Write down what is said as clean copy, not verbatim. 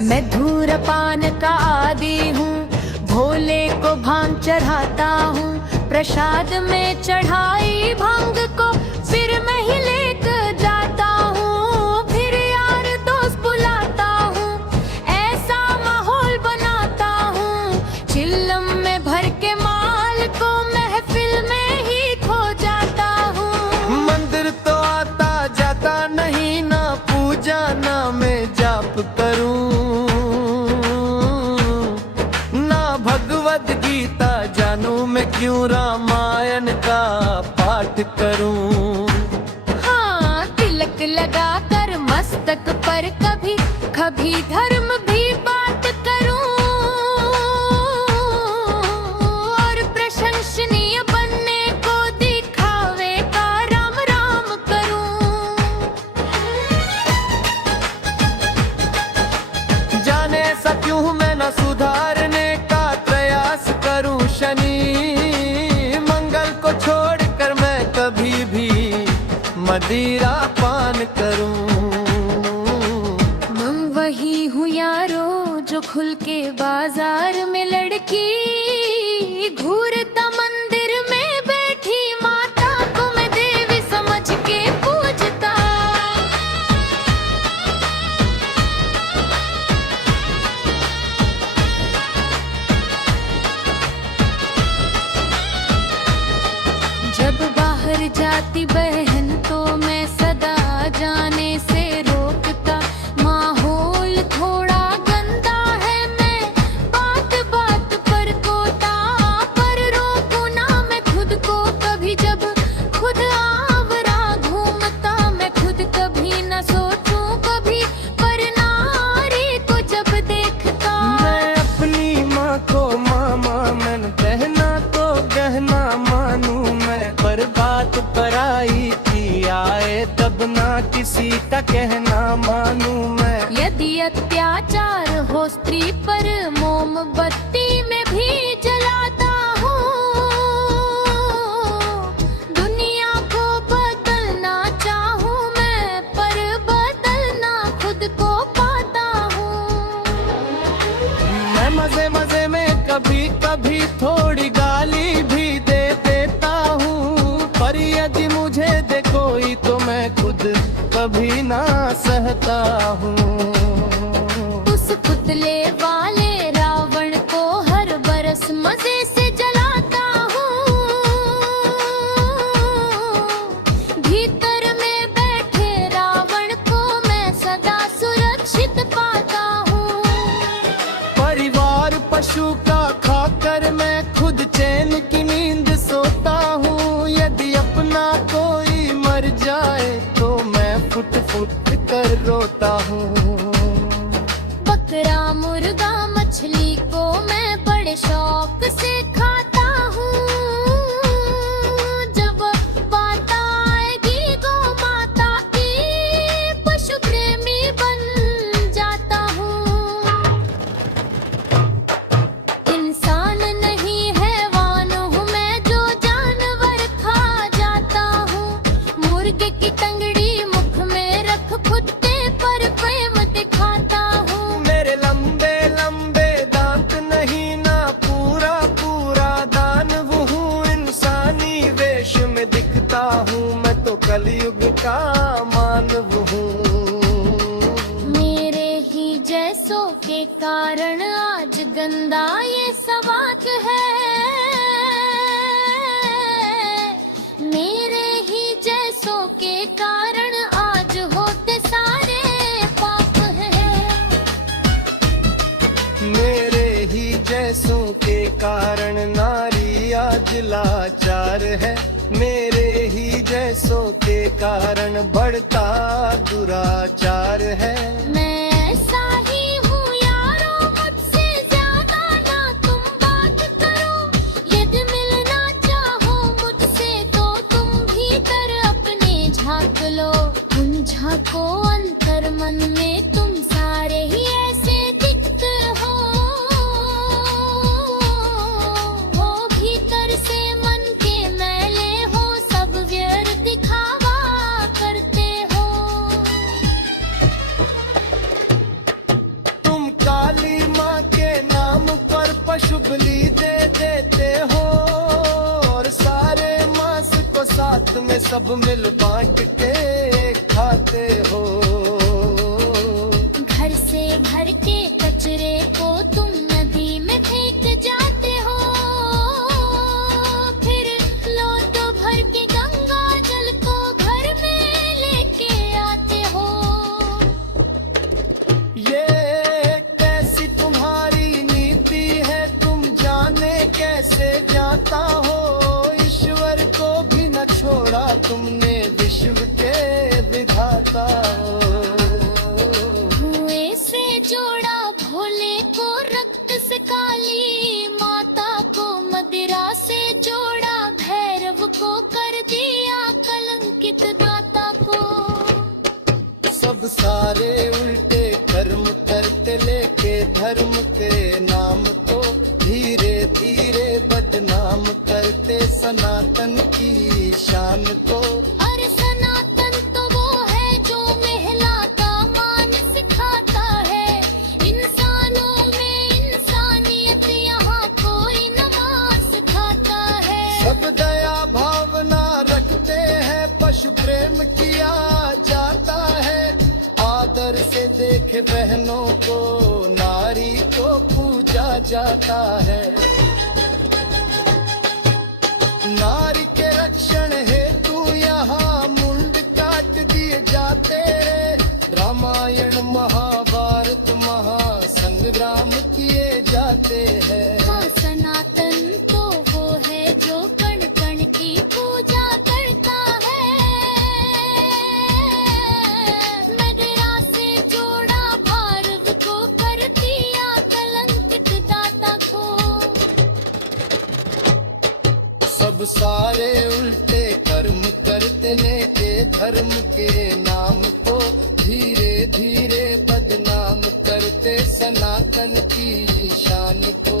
मैं धूम्रपान का आदी हूँ, भोले को भांग चढ़ाता हूँ। प्रसाद में चढ़ाई भांग को फिर मैं ही लेकर जाता हूँ। फिर यार दोस्त बुलाता हूँ, ऐसा माहौल बनाता हूँ। चिल्लम में भर के माल को महफिल में ही खो जाता हूँ। मंदिर तो आता जाता नहीं, ना पूजा ना मैं जाप करूं, ना भगवद गीता जानूं मैं क्यों रामायण का पाठ करूं। हाँ, तिलक लगा कर मस्तक पर कभी कभी धर्म भी बात करूं, और प्रशंसनीय बनने को दिखावे का राम राम करूं। जाने ऐसा क्यों मैं न सुधारने का प्रयास करूं। शनि मंगल को छोड़कर मैं कभी भी मदिरा पान करूं। मैं वही हूँ यारो जो खुल के बाजार में लड़की घूरता, मंदिर में बैठी माता को मैं देवी समझ के पूजता। जब बाहर जाती बहन तो मैं सदा जाने से रोकता। माहौल थोड़ा गंदा है, मैं बात बात पर कोता। पर रोकूं ना मैं खुद को कभी, जब खुद आवरा घूमता। मैं खुद कभी न सोचूं कभी, पर नारी को जब देखता। मैं अपनी माँ को मामा मन कहना तो गहना मानूं मैं, पर बात पराई की आए तब ना किसी का कहना मानूं मैं। यदि अत्याचार हो स्त्री पर मोमबत्ती में भी जलाता हूँ। दुनिया को बदलना चाहूँ मैं, पर बदलना खुद को पाता हूँ। मैं मजे मजे में कभी कभी थोड़ी गाली भी दे देता हूँ, पर यदि मुझे दे कोई तो मैं खुद कभी ना सहता हूँ। उस पुतले वाले रावण को हर बरस मजे से जलाता हूँ। भीतर में बैठे रावण को मैं सदा सुरक्षित पाता हूँ। परिवार पशु का खाकर मैं खुद चैन की नींद सोता हूँ। यदि अपना कोई मर जाए तो मैं फुट फुट कर रोता हूँ। बकरा मुर्गा मछली को मैं बड़े शौक से खाता हूँ। जब बात आएगी गौ माता की, पशु प्रेमी बन जाता हूँ। इंसान नहीं हैवान हूँ मैं, जो जानवर खा जाता हूँ। मुर्गे की टंगड़ी मुख में रख कुत्ते पर प्रेम दिखाता हूँ। मेरे लंबे लंबे दांत नहीं, ना पूरा पूरा दानव हूँ। इंसानी वेश में दिखता हूँ, मैं तो कलयुग का मानव हूँ। मेरे ही जैसों के कारण आज गंदा ये सवाक है। मेरे ही जैसों के कारण आज होते सारे पाप हैं। मेरे ही जैसों के कारण नारी आज लाचार है। मेरे ही जैसों के कारण बढ़ता दुराचार है। मैं ऐसा ही हूँ यारो, मुझसे ज्यादा ना तुम बात करो। यदि मिलना चाहो मुझसे तो तुम भीतर अपने झांक लो। उन झांको अंतर मन में, तुम सारे ही ऐसे दिखते हो। भीतर से मन के मैले हो, सब व्यर्थ दिखावा करते हो। पशु बलि दे देते हो और सारे मांस को साथ में सब मिल बांट के खाते हो। घर से भर के कचरे को तुम नदी में फेंक जाते हो, फिर लोटो भर के गंगा जल को घर में लेके आते हो। ये कैसी तुम्हारी नीति है, तुम जाने कैसे जाता हो। ईश्वर को भी न छोड़ा तुमने, विश्व के विधाता हो। धुएं से जोड़ा भोले को रक्त से काली माता को, मदिरा से जोड़ा भैरव को कर दिया कलंकित दाता को। सब सारे उल्टे कर्म करते लेके धर्म के नाम को, धीरे धीरे बदनाम करते सनातन की शान को। अरे सनातन तो वो है जो महलाता मान सिखाता है, इंसानों में इंसानियत यहाँ कोई नमाज खाता है। सब दया भावना रखते हैं, पशु प्रेम किया जाता है। आदर से देखे बहनों को, नारी को पूजा जाता है। नारी के रक्षण हेतु यहाँ मुंड काट दिए जाते। रामायण महाभारत महासंग्राम किए जाते हैं। हाँ, सनातन तो वो है जो कण कण की पूजा करता है। मदिरा से जोड़ा भारव को, कर दिया कलंकित दाता को। सब सारे उल्टे कर्म करते लेके धर्म के नाम को, धीरे धीरे बदनाम करते सनातन की शान को।